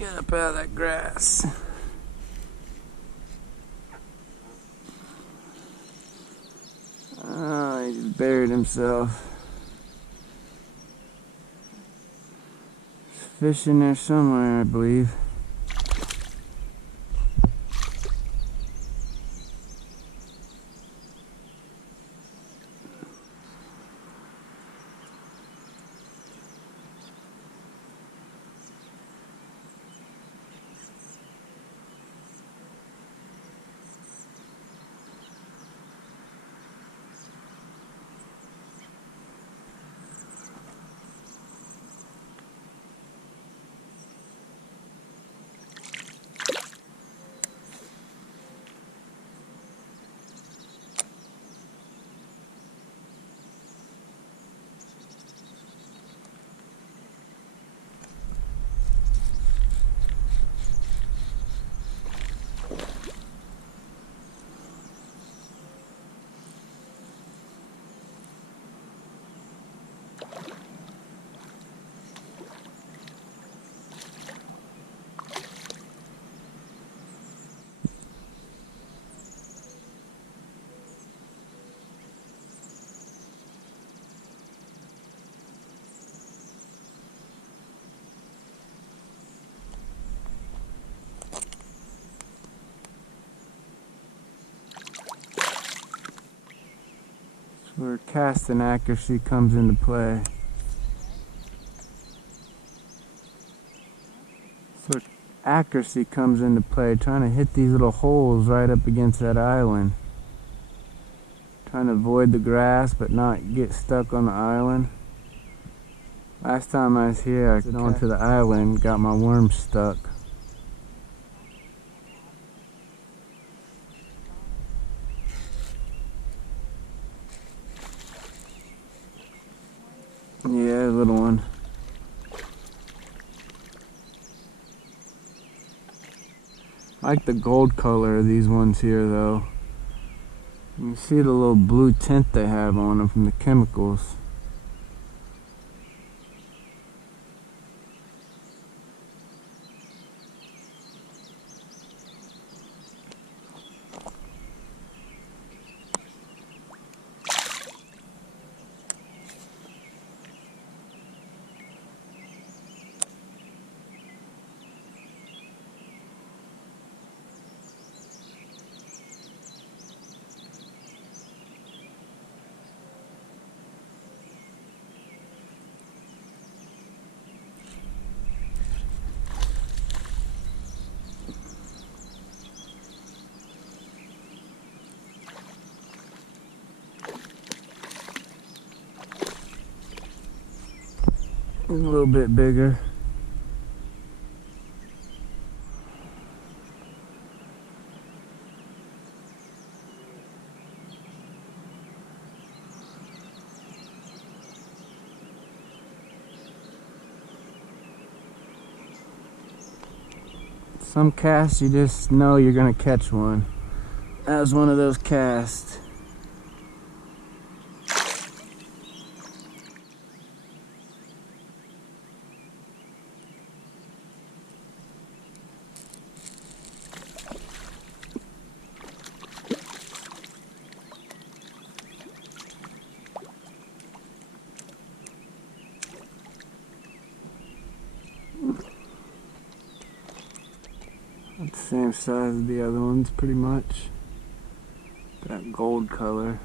Get up out of that grass. Oh, he just buried himself. There's fish in there somewhere, I believe. Where casting accuracy comes into play. So accuracy comes into play, trying to hit these little holes right up against that island. Trying to avoid the grass but not get stuck on the island. Last time I was here, I got onto the island, got my worm stuck. Yeah, little one. I like the gold color of these ones here though. You can see the little blue tint they have on them from the chemicals. A little bit bigger. Some casts you just know you're gonna catch one. That was one of those casts. About the same size as the other ones, pretty much. That gold color.